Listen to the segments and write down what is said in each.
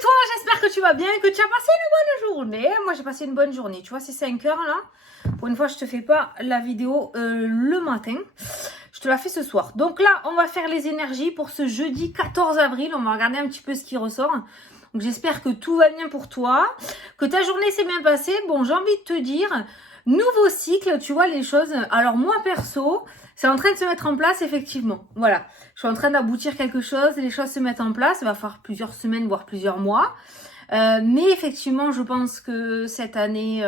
toi, j'espère que tu vas bien, que tu as passé une bonne journée. Moi, j'ai passé une bonne journée. Tu vois, c'est 5 heures là. Pour une fois, je te fais pas la vidéo le matin. Je te la fais ce soir. Donc là, on va faire les énergies pour ce jeudi 14 avril. On va regarder un petit peu ce qui ressort. Donc j'espère que tout va bien pour toi, que ta journée s'est bien passée. Bon, j'ai envie de te dire, nouveau cycle, tu vois les choses. Alors moi, perso, c'est en train de se mettre en place, effectivement. Voilà, je suis en train d'aboutir quelque chose, les choses se mettent en place. Il va falloir plusieurs semaines, voire plusieurs mois. Mais effectivement, je pense que cette année,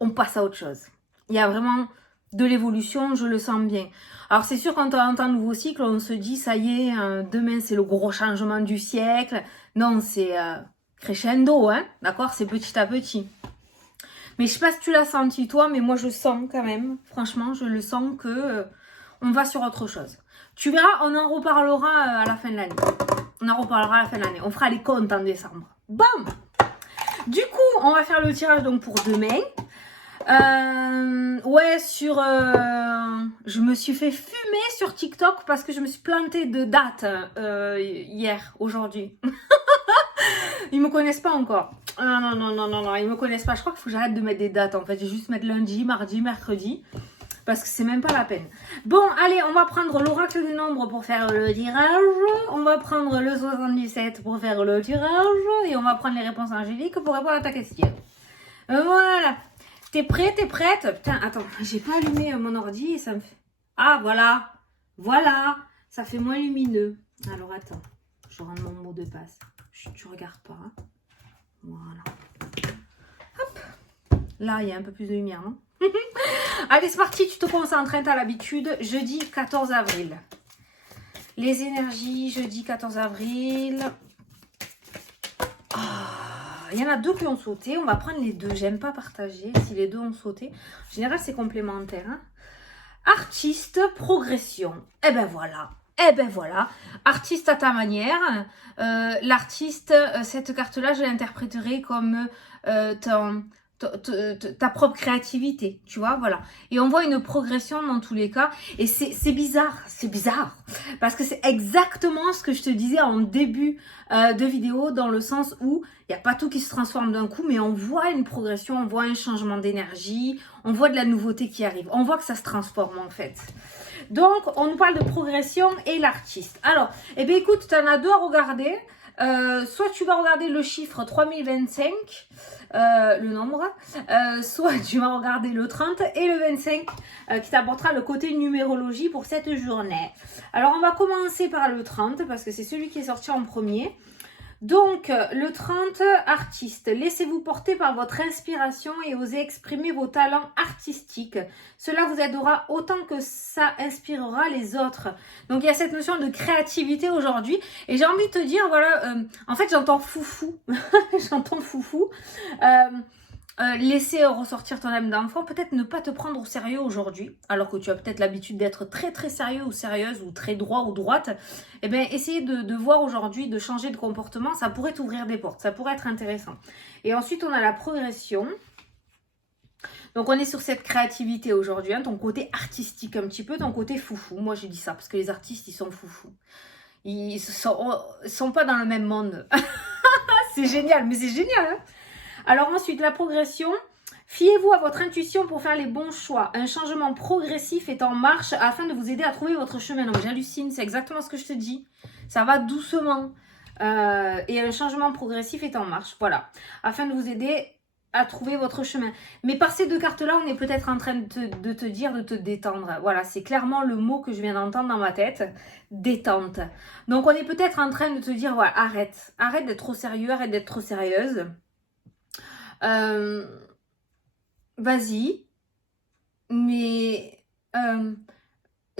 on passe à autre chose. Il y a vraiment de l'évolution, je le sens bien. Alors c'est sûr, quand on entend nouveau cycle, on se dit, ça y est, demain c'est le gros changement du siècle. Non, c'est crescendo, hein, d'accord? C'est petit à petit. Mais je sais pas si tu l'as senti toi, mais moi je sens quand même, franchement, je le sens que on va sur autre chose. Tu verras, on en reparlera à la fin de l'année. On en reparlera à la fin de l'année. On fera les comptes en décembre. Bam! Du coup, on va faire le tirage donc pour demain. Ouais, je me suis fait fumer sur TikTok parce que je me suis plantée de date aujourd'hui. Ils me connaissent pas encore. Non, ils me connaissent pas. Je crois qu'il faut que j'arrête de mettre des dates en fait. J'ai juste mettre lundi, mardi, mercredi. Parce que c'est même pas la peine. Bon, allez, on va prendre l'oracle des nombres pour faire le tirage. On va prendre le 77 pour faire le tirage. Et on va prendre les réponses angéliques pour répondre à ta question. Voilà. T'es prêt, t'es prête? Putain, attends, j'ai pas allumé mon ordi et ça me fait... Ah, voilà. Voilà. Ça fait moins lumineux. Alors, attends. Je rentre mon mot de passe. Tu regardes pas. Hein. Voilà. Hop. Là, il y a un peu plus de lumière, non? Allez, c'est parti, tu te concentres, t'as l'habitude. Jeudi 14 avril. Les énergies, jeudi 14 avril. Il y en a deux qui ont sauté. On va prendre les deux. J'aime pas partager si les deux ont sauté. En général, c'est complémentaire. Hein. Artiste, progression. Eh ben voilà. Eh ben voilà. Artiste à ta manière. L'artiste, cette carte-là, je l'interpréterai comme ta propre créativité, tu vois, voilà. Et on voit une progression dans tous les cas. Et c'est bizarre, parce que c'est exactement ce que je te disais en début de vidéo, dans le sens où il n'y a pas tout qui se transforme d'un coup, mais on voit une progression, on voit un changement d'énergie, on voit de la nouveauté qui arrive, on voit que ça se transforme en fait. Donc, on nous parle de progression et l'artiste. Alors, eh bien écoute, tu en as deux à regarder. Soit tu vas regarder le chiffre 3025, le nombre, soit tu vas regarder le 30 et le 25 qui t'apportera le côté numérologie pour cette journée. Alors on va commencer par le 30 parce que c'est celui qui est sorti en premier. Donc, le 30, artiste. Laissez-vous porter par votre inspiration et osez exprimer vos talents artistiques. Cela vous aidera autant que ça inspirera les autres. Donc, il y a cette notion de créativité aujourd'hui. Et j'ai envie de te dire, voilà, en fait, j'entends foufou. J'entends foufou. Laisser ressortir ton âme d'enfant, peut-être ne pas te prendre au sérieux aujourd'hui, alors que tu as peut-être l'habitude d'être très très sérieux ou sérieuse ou très droit ou droite, eh bien essayer de voir aujourd'hui, de changer de comportement, ça pourrait t'ouvrir des portes, ça pourrait être intéressant. Et ensuite on a la progression. Donc on est sur cette créativité aujourd'hui, hein, ton côté artistique un petit peu, ton côté foufou. Moi je dis ça parce que les artistes ils sont foufous. Ils sont pas dans le même monde. C'est génial, mais c'est génial hein. Alors ensuite, la progression. Fiez-vous à votre intuition pour faire les bons choix. Un changement progressif est en marche afin de vous aider à trouver votre chemin. Donc j'hallucine, c'est exactement ce que je te dis. Ça va doucement. Et un changement progressif est en marche. Voilà. Afin de vous aider à trouver votre chemin. Mais par ces deux cartes-là, on est peut-être en train de te dire de te détendre. Voilà, c'est clairement le mot que je viens d'entendre dans ma tête. Détente. Donc on est peut-être en train de te dire, voilà, arrête. Arrête d'être trop sérieux, arrête d'être trop sérieuse. Vas-y, mais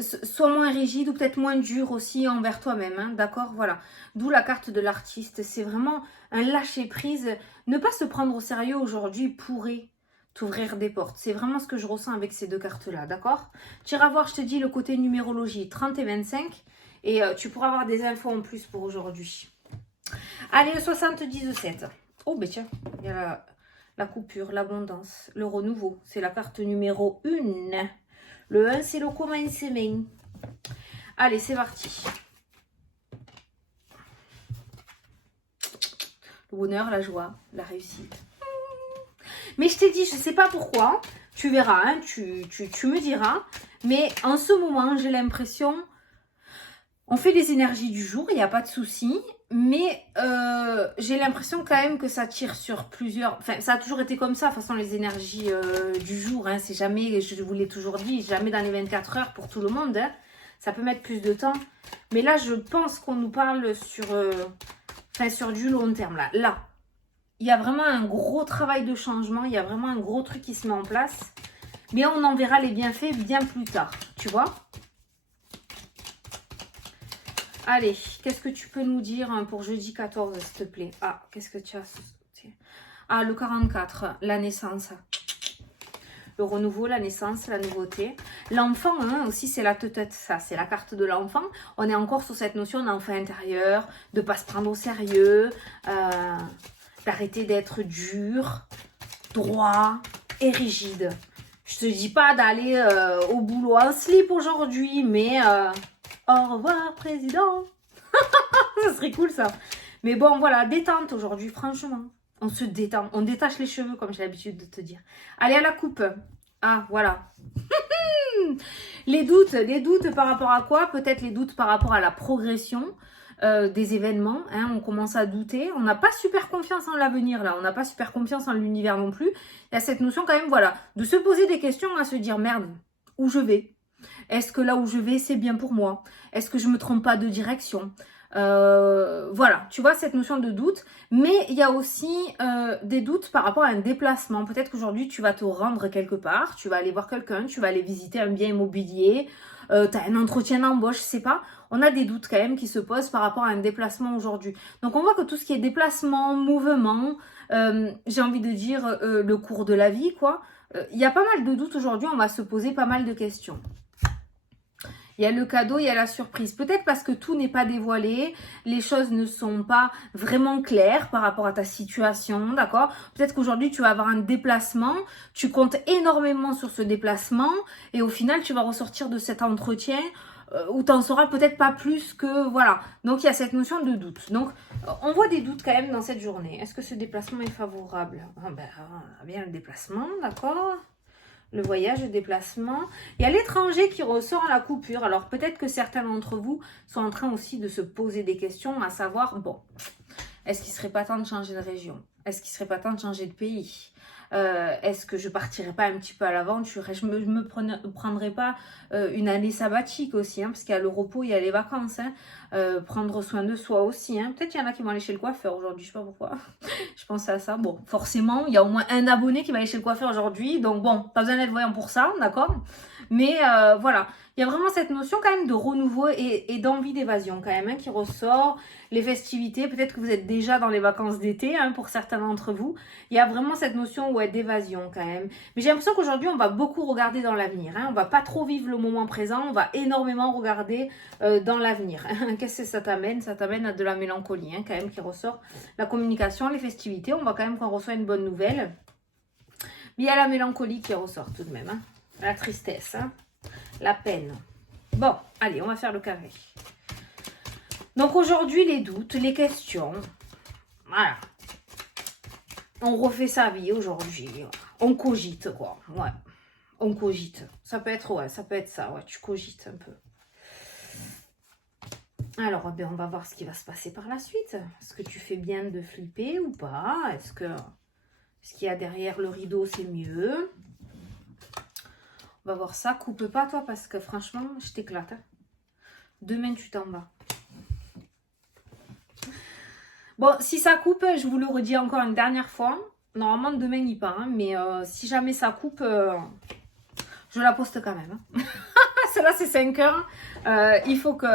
sois moins rigide ou peut-être moins dur aussi envers toi-même, hein, d'accord? Voilà, d'où la carte de l'artiste, c'est vraiment un lâcher-prise. Ne pas se prendre au sérieux aujourd'hui pourrait t'ouvrir des portes. C'est vraiment ce que je ressens avec ces deux cartes-là, d'accord? Tu iras voir, je te dis, le côté numérologie 30 et 25 et tu pourras avoir des infos en plus pour aujourd'hui. Allez, le 77. Oh, ben tiens, il y a la coupure, l'abondance, le renouveau. C'est la carte numéro 1. Le 1, c'est le commencement. Allez, c'est parti. Le bonheur, la joie, la réussite. Mais je t'ai dit, je ne sais pas pourquoi. Tu verras, hein, tu me diras. Mais en ce moment, j'ai l'impression... On fait les énergies du jour, il n'y a pas de souci. Mais j'ai l'impression quand même que ça tire sur plusieurs... Enfin, ça a toujours été comme ça, de toute façon, les énergies du jour. Hein, c'est jamais, je vous l'ai toujours dit, jamais dans les 24 heures pour tout le monde. Hein. Ça peut mettre plus de temps. Mais là, je pense qu'on nous parle sur, sur du long terme. Là, il y a vraiment un gros travail de changement. Il y a vraiment un gros truc qui se met en place. Mais on en verra les bienfaits bien plus tard. Tu vois ? Allez, qu'est-ce que tu peux nous dire pour jeudi 14, s'il te plaît? Ah, qu'est-ce que tu as? Ah, le 44, la naissance. Le renouveau, la naissance, la nouveauté. L'enfant, hein, aussi, c'est la tête, ça, c'est la carte de l'enfant. On est encore sur cette notion d'enfant intérieur, de ne pas se prendre au sérieux, d'arrêter d'être dur, droit et rigide. Je te dis pas d'aller au boulot en slip aujourd'hui, mais... Au revoir, président. Ça serait cool, ça. Mais bon, voilà, détente aujourd'hui, franchement. On se détend. On détache les cheveux, comme j'ai l'habitude de te dire. Allez, à la coupe. Ah, voilà. Les doutes par rapport à quoi? Peut-être les doutes par rapport à la progression des événements. Hein, on commence à douter. On n'a pas super confiance en l'avenir, là. On n'a pas super confiance en l'univers non plus. Il y a cette notion, quand même, voilà, de se poser des questions, à se dire, merde, où je vais? Est-ce que là où je vais, c'est bien pour moi? Est-ce que je ne me trompe pas de direction? Voilà, tu vois, cette notion de doute. Mais il y a aussi des doutes par rapport à un déplacement. Peut-être qu'aujourd'hui, tu vas te rendre quelque part, tu vas aller voir quelqu'un, tu vas aller visiter un bien immobilier, tu as un entretien d'embauche, je sais pas. On a des doutes quand même qui se posent par rapport à un déplacement aujourd'hui. Donc, on voit que tout ce qui est déplacement, mouvement, j'ai envie de dire le cours de la vie, quoi. Il y a pas mal de doutes aujourd'hui, on va se poser pas mal de questions. Il y a le cadeau, il y a la surprise. Peut-être parce que tout n'est pas dévoilé, les choses ne sont pas vraiment claires par rapport à ta situation, d'accord? Peut-être qu'aujourd'hui, tu vas avoir un déplacement, tu comptes énormément sur ce déplacement et au final, tu vas ressortir de cet entretien où tu n'en sauras peut-être pas plus que... Voilà. Donc, il y a cette notion de doute. Donc, on voit des doutes quand même dans cette journée. Est-ce que ce déplacement est favorable? Bien le déplacement, d'accord? Le voyage, le déplacement. Il y a l'étranger qui ressort à la coupure. Alors, peut-être que certains d'entre vous sont en train aussi de se poser des questions, à savoir, bon, est-ce qu'il ne serait pas temps de changer de région? Est-ce qu'il ne serait pas temps de changer de pays? Est-ce que je partirais pas un petit peu à l'aventure? Je me prendrais pas une année sabbatique aussi, hein, parce qu'il y a le repos, il y a les vacances. Hein, prendre soin de soi aussi. Hein. Peut-être qu'il y en a qui vont aller chez le coiffeur aujourd'hui, je sais pas pourquoi. Je pensais à ça. Bon, forcément, il y a au moins un abonné qui va aller chez le coiffeur aujourd'hui. Donc bon, pas besoin d'être voyant pour ça, d'accord? Mais voilà, il y a vraiment cette notion quand même de renouveau et d'envie d'évasion quand même, hein, qui ressort. Les festivités, peut-être que vous êtes déjà dans les vacances d'été, hein, pour certains d'entre vous. Il y a vraiment cette notion d'évasion quand même. Mais j'ai l'impression qu'aujourd'hui, on va beaucoup regarder dans l'avenir. Hein. On va pas trop vivre le moment présent, on va énormément regarder dans l'avenir. Qu'est-ce que ça t'amène? Ça t'amène à de la mélancolie, hein, quand même, qui ressort. La communication, les festivités, on voit quand même qu'on reçoit une bonne nouvelle. Mais il y a la mélancolie qui ressort tout de même. Hein. La tristesse, hein. La peine. Bon, allez, on va faire le carré. Donc aujourd'hui, les doutes, les questions. Voilà. On refait sa vie aujourd'hui. On cogite, quoi. Ouais. On cogite. Ça peut être, ouais, ça peut être ça. Ouais, tu cogites un peu. Alors, ben, on va voir ce qui va se passer par la suite. Est-ce que tu fais bien de flipper ou pas? Est-ce qu'il y a derrière le rideau, c'est mieux? On va voir ça. Coupe pas, toi, parce que franchement, je t'éclate. Hein. Demain, tu t'en vas. Bon, si ça coupe, je vous le redis encore une dernière fois. Normalement, demain, il part. Hein, mais si jamais ça coupe, je la poste quand même. Hein. Celle-là, c'est 5 heures. Il faut que...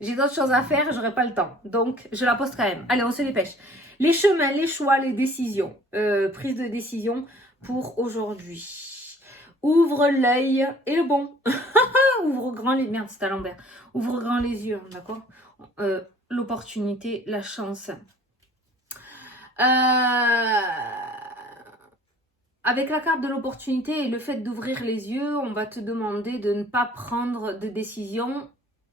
J'ai d'autres choses à faire, j'aurai pas le temps. Donc, je la poste quand même. Allez, on se dépêche. Les chemins, les choix, les décisions. Prise de décision pour aujourd'hui. Ouvre l'œil et le bon. Ouvre grand les... Merde, c'est à l'envers. Ouvre grand les yeux, d'accord? L'opportunité, la chance. Avec la carte de l'opportunité et le fait d'ouvrir les yeux, on va te demander de ne pas prendre de décision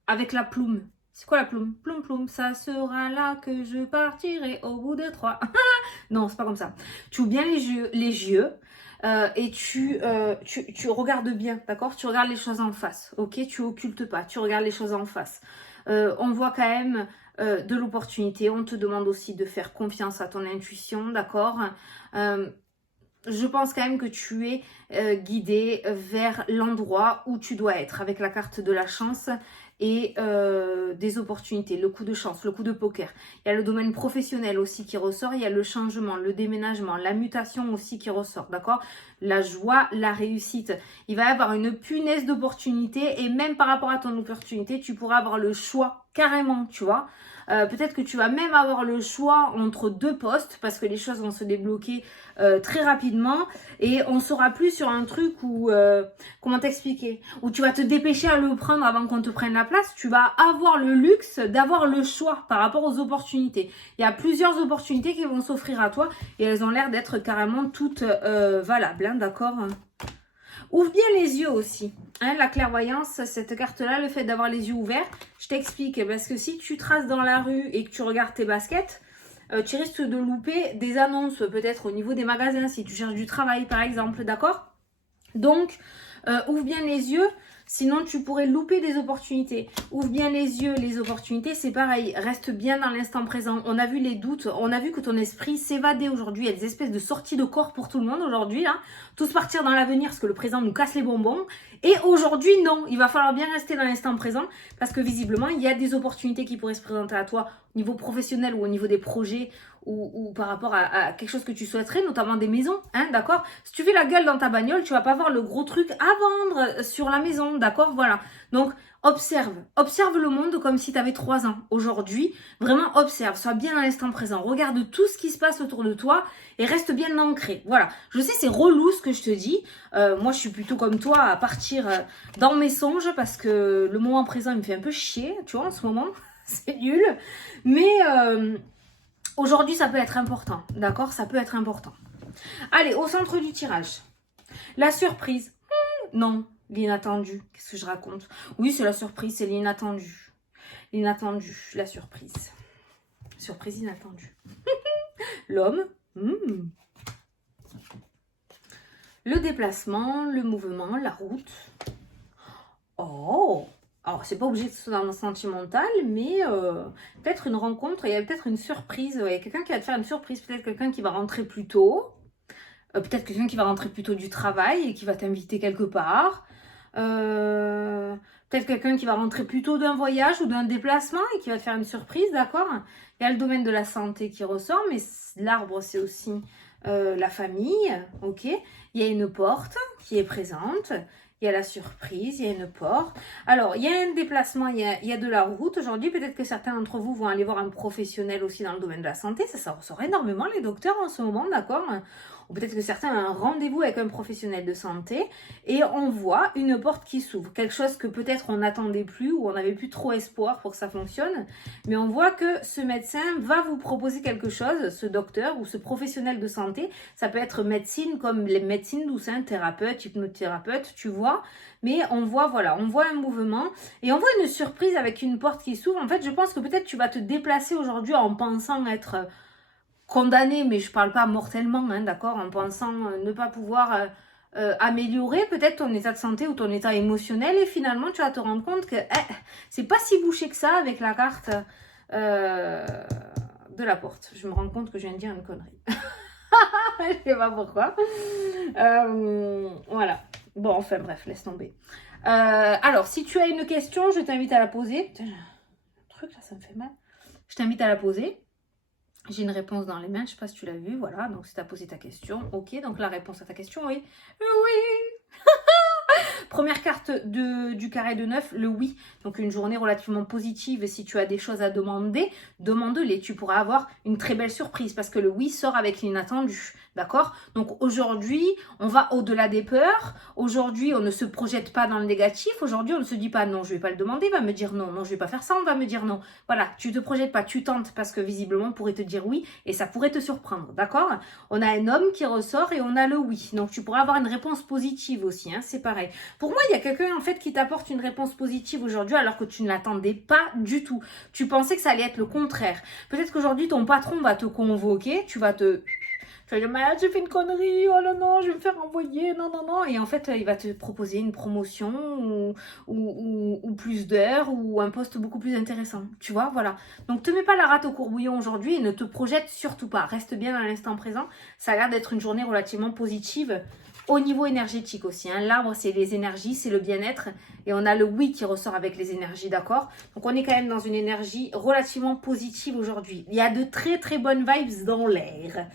avec la plume. C'est quoi la ploum? Ploum ploum, ça sera là que je partirai au bout de 3. Non, c'est pas comme ça. Tu ouvres bien les yeux et tu regardes bien, d'accord? Tu regardes les choses en face, ok? Tu occultes pas, tu regardes les choses en face. On voit quand même de l'opportunité. On te demande aussi de faire confiance à ton intuition, d'accord? Je pense quand même que tu es guidé vers l'endroit où tu dois être avec la carte de la chance et des opportunités, le coup de chance, le coup de poker. Il y a le domaine professionnel aussi qui ressort, il y a le changement, le déménagement, la mutation aussi qui ressort, d'accord? La joie, la réussite. Il va y avoir une punaise d'opportunités et même par rapport à ton opportunité, tu pourras avoir le choix carrément, tu vois. Peut-être que tu vas même avoir le choix entre 2 postes parce que les choses vont se débloquer très rapidement et on sera plus sur un truc où, comment t'expliquer, où tu vas te dépêcher à le prendre avant qu'on te prenne la place. Tu vas avoir le luxe d'avoir le choix par rapport aux opportunités. Il y a plusieurs opportunités qui vont s'offrir à toi et elles ont l'air d'être carrément toutes valables, hein, d'accord? Ouvre bien les yeux aussi. Hein, la clairvoyance, cette carte-là, le fait d'avoir les yeux ouverts, je t'explique. Parce que si tu traces dans la rue et que tu regardes tes baskets, tu risques de louper des annonces, peut-être au niveau des magasins, si tu cherches du travail, par exemple, d'accord? Donc, ouvre bien les yeux. Sinon, tu pourrais louper des opportunités. Ouvre bien les yeux, les opportunités, c'est pareil. Reste bien dans l'instant présent. On a vu les doutes, on a vu que ton esprit s'évadait aujourd'hui. Il y a des espèces de sorties de corps pour tout le monde aujourd'hui, là. Tous partir dans l'avenir parce que le présent nous casse les bonbons. Et aujourd'hui, non. Il va falloir bien rester dans l'instant présent parce que visiblement, il y a des opportunités qui pourraient se présenter à toi au niveau professionnel ou au niveau des projets ou par rapport à quelque chose que tu souhaiterais, notamment des maisons, hein, d'accord? Si tu fais la gueule dans ta bagnole, tu vas pas voir le gros truc à vendre sur la maison, d'accord? Voilà. Donc, observe le monde comme si tu avais 3 ans. Aujourd'hui, vraiment observe, sois bien dans l'instant présent. Regarde tout ce qui se passe autour de toi et reste bien ancré. Voilà. Je sais, c'est relou ce que je te dis. Moi, je suis plutôt comme toi à partir dans mes songes parce que le moment présent, il me fait un peu chier, tu vois, en ce moment. C'est nul. Mais aujourd'hui, ça peut être important. D'accord? Ça peut être important. Allez, au centre du tirage. La surprise. Non, l'inattendu. Qu'est-ce que je raconte? Oui, c'est la surprise, c'est l'inattendu. L'inattendu, la surprise. Surprise inattendue. L'homme. Le déplacement, le mouvement, la route. Oh! Alors, c'est pas obligé de être dans le sentimental, mais peut-être une rencontre, il y a peut-être une surprise. Il y a quelqu'un qui va te faire une surprise, peut-être quelqu'un qui va rentrer plus tôt. Peut-être quelqu'un qui va rentrer plus tôt du travail et qui va t'inviter quelque part. Peut-être quelqu'un qui va rentrer plus tôt d'un voyage ou d'un déplacement et qui va te faire une surprise, d'accord? Il y a le domaine de la santé qui ressort, mais l'arbre, c'est aussi la famille, ok? Il y a une porte qui est présente. Il y a la surprise, il y a une porte. Alors, il y a un déplacement, il y a de la route aujourd'hui. Peut-être que certains d'entre vous vont aller voir un professionnel aussi dans le domaine de la santé. Ça ressort énormément les docteurs en ce moment, d'accord? Ou peut-être que certains ont un rendez-vous avec un professionnel de santé et on voit une porte qui s'ouvre. Quelque chose que peut-être on n'attendait plus ou on n'avait plus trop espoir pour que ça fonctionne. Mais on voit que ce médecin va vous proposer quelque chose, ce docteur ou ce professionnel de santé. Ça peut être médecine comme les médecines douces, hein, thérapeute, hypnothérapeute, tu vois. Mais on voit, voilà, on voit un mouvement et on voit une surprise avec une porte qui s'ouvre. En fait, je pense que peut-être tu vas te déplacer aujourd'hui en pensant être condamné, mais je parle pas mortellement, hein, d'accord, en pensant ne pas pouvoir améliorer peut-être ton état de santé ou ton état émotionnel et finalement tu vas te rendre compte que c'est pas si bouché que ça avec la carte de la porte. Je me rends compte que je viens de dire une connerie. Je sais pas pourquoi. Voilà. Bon, enfin bref, laisse tomber. Alors, si tu as une question, je t'invite à la poser. Putain, le truc là, ça me fait mal. Je t'invite à la poser. J'ai une réponse dans les mains, je ne sais pas si tu l'as vu, voilà, donc si tu as posé ta question, ok, donc la réponse à ta question, oui, oui. Première carte du carré de 9, le oui, donc une journée relativement positive, si tu as des choses à demander, demande-les, tu pourras avoir une très belle surprise, parce que le oui sort avec l'inattendu, d'accord? Donc aujourd'hui, on va au-delà des peurs, aujourd'hui on ne se projette pas dans le négatif, aujourd'hui on ne se dit pas non, je ne vais pas le demander, il va me dire non, non je ne vais pas faire ça, on va me dire non, voilà, tu ne te projettes pas, tu tentes, parce que visiblement on pourrait te dire oui, et ça pourrait te surprendre, d'accord? On a un homme qui ressort et on a le oui, donc tu pourras avoir une réponse positive aussi, hein, c'est pareil. Pour moi, il y a quelqu'un en fait qui t'apporte une réponse positive aujourd'hui alors que tu ne l'attendais pas du tout. Tu pensais que ça allait être le contraire. Peut-être qu'aujourd'hui, ton patron va te convoquer, tu vas dire, mais j'ai fait une connerie, oh là non, je vais me faire envoyer, non, non, non. Et en fait, il va te proposer une promotion ou plus d'heures ou un poste beaucoup plus intéressant. Tu vois, voilà. Donc, te mets pas la rate au courbouillon aujourd'hui et ne te projette surtout pas. Reste bien dans l'instant présent. Ça a l'air d'être une journée relativement positive au niveau énergétique aussi. Hein. L'arbre, c'est les énergies, c'est le bien-être. Et on a le oui qui ressort avec les énergies, d'accord? Donc, on est quand même dans une énergie relativement positive aujourd'hui. Il y a de très, très bonnes vibes dans l'air.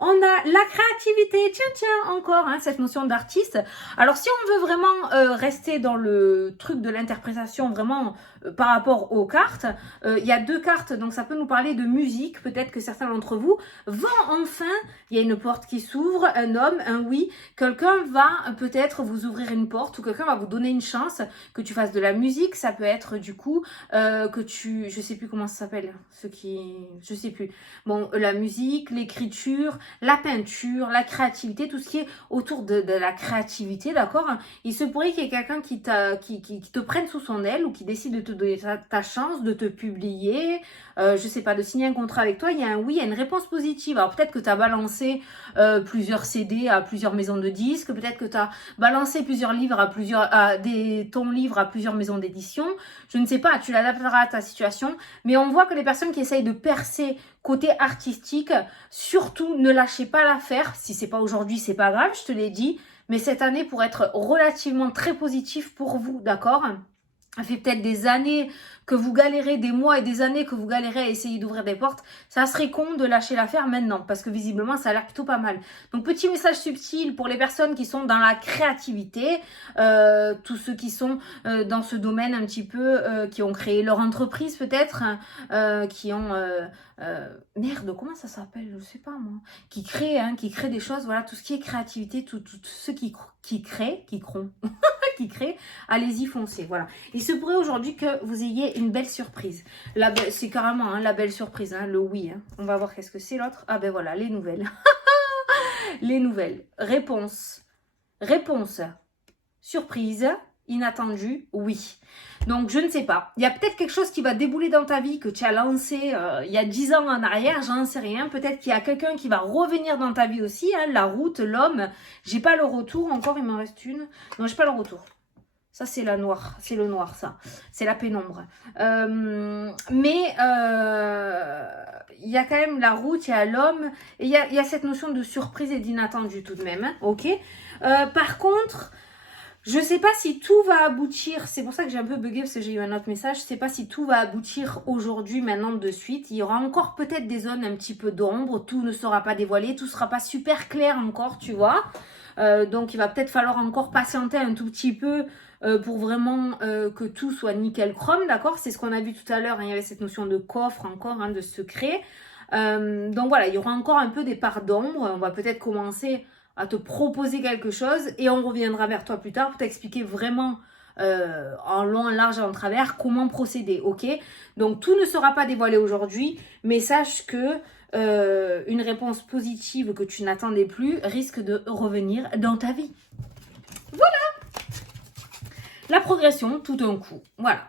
On a la créativité, tiens, encore, hein, cette notion d'artiste. Alors, si on veut vraiment rester dans le truc de l'interprétation, vraiment par rapport aux cartes, il y a 2 cartes, donc ça peut nous parler de musique. Peut-être que certains d'entre vous vont enfin, il y a une porte qui s'ouvre, un homme, un oui. Quelqu'un va peut-être vous ouvrir une porte ou quelqu'un va vous donner une chance que tu fasses de la musique. Ça peut être du coup que tu, je sais plus comment ça s'appelle, je sais plus. Bon, la musique, l'écriture, la peinture, la créativité, tout ce qui est autour de la créativité, d'accord? Il se pourrait qu'il y ait quelqu'un qui te prenne sous son aile ou qui décide de te donner ta chance, de te publier, je sais pas, de signer un contrat avec toi. Il y a un oui, il y a une réponse positive. Alors peut-être que tu as balancé plusieurs CD à plusieurs maisons de disques, peut-être que tu as balancé plusieurs livres ton livre à plusieurs maisons d'édition. Je ne sais pas, tu l'adapteras à ta situation, mais on voit que les personnes qui essayent de percer côté artistique, surtout ne lâchez pas l'affaire. Si c'est pas aujourd'hui, c'est pas grave, je te l'ai dit. Mais cette année pour être relativement très positif pour vous, d'accord? Ça fait peut-être des années que vous galérez, des mois et des années que vous galérez à essayer d'ouvrir des portes. Ça serait con de lâcher l'affaire maintenant parce que visiblement, ça a l'air plutôt pas mal. Donc, petit message subtil pour les personnes qui sont dans la créativité, tous ceux qui sont dans ce domaine un petit peu, qui ont créé leur entreprise peut-être, qui ont... merde, comment ça s'appelle? Je sais pas moi. Qui créent des choses, voilà, tout ce qui est créativité, tout ceux qui créent, qui créent, allez-y, foncez, voilà. Il se pourrait aujourd'hui que vous ayez une belle surprise. C'est carrément la belle surprise, hein, le oui. Hein. On va voir qu'est-ce que c'est l'autre. Ah ben voilà, les nouvelles. Les nouvelles. Réponse. Surprise. Inattendu, oui. Donc, je ne sais pas. Il y a peut-être quelque chose qui va débouler dans ta vie que tu as lancé il y a 10 ans en arrière, j'en sais rien. Peut-être qu'il y a quelqu'un qui va revenir dans ta vie aussi. Hein, la route, l'homme. J'ai pas le retour encore, il m'en reste une. Non, j'ai pas le retour. Ça, c'est la noire. C'est le noir, ça. C'est la pénombre. Mais il y a quand même la route, il y a l'homme. Et il y a cette notion de surprise et d'inattendu tout de même. Hein, ok. Par contre... je sais pas si tout va aboutir, c'est pour ça que j'ai un peu bugué parce que j'ai eu un autre message, je sais pas si tout va aboutir aujourd'hui, maintenant, de suite. Il y aura encore peut-être des zones un petit peu d'ombre, tout ne sera pas dévoilé, tout sera pas super clair encore, tu vois. Donc il va peut-être falloir encore patienter un tout petit peu pour vraiment que tout soit nickel chrome, d'accord? C'est ce qu'on a vu tout à l'heure, hein, il y avait cette notion de coffre encore, hein, de secret. Donc voilà, il y aura encore un peu des parts d'ombre, on va peut-être commencer à te proposer quelque chose et on reviendra vers toi plus tard pour t'expliquer vraiment en long, en large et en travers comment procéder, ok? Donc tout ne sera pas dévoilé aujourd'hui, mais sache que une réponse positive que tu n'attendais plus risque de revenir dans ta vie. Voilà! La progression tout d'un coup, voilà.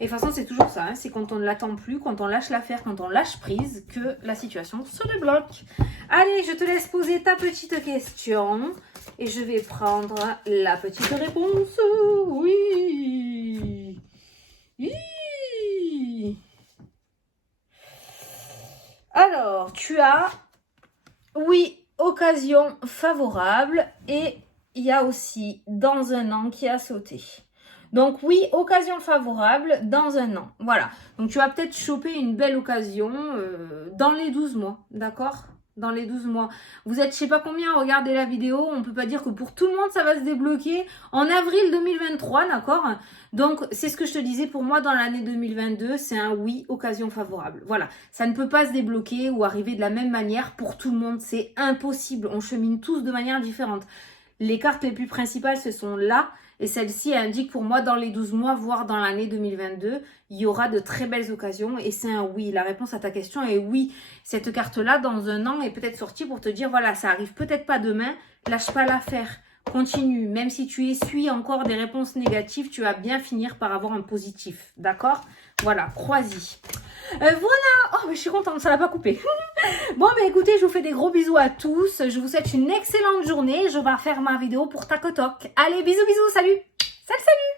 Et de toute façon, c'est toujours ça, hein, c'est quand on ne l'attend plus, quand on lâche l'affaire, quand on lâche prise, que la situation se débloque. Allez, je te laisse poser ta petite question et je vais prendre la petite réponse. Oui. Alors, tu as, oui, occasion favorable et il y a aussi dans un an qui a sauté. Donc oui, occasion favorable dans un an. Voilà. Donc tu vas peut-être choper une belle occasion dans les 12 mois. D'accord? Dans les 12 mois. Vous êtes je sais pas combien à regarder la vidéo. On peut pas dire que pour tout le monde ça va se débloquer en avril 2023. D'accord? Donc c'est ce que je te disais pour moi dans l'année 2022. C'est un oui, occasion favorable. Voilà. Ça ne peut pas se débloquer ou arriver de la même manière pour tout le monde. C'est impossible. On chemine tous de manière différente. Les cartes les plus principales, ce sont là. Et celle-ci indique pour moi dans les 12 mois, voire dans l'année 2022, il y aura de très belles occasions. Et c'est un oui. La réponse à ta question est oui. Cette carte-là, dans un an, est peut-être sortie pour te dire, voilà, ça arrive peut-être pas demain. Lâche pas l'affaire. Continue. Même si tu essuies encore des réponses négatives, tu vas bien finir par avoir un positif. D'accord? Voilà, crois-y. Voilà. Oh, mais je suis contente, ça l'a pas coupé. Bon, bah écoutez, je vous fais des gros bisous à tous. Je vous souhaite une excellente journée. Je vais faire ma vidéo pour Tacotoc. Allez, bisous, bisous, salut. Salut, salut.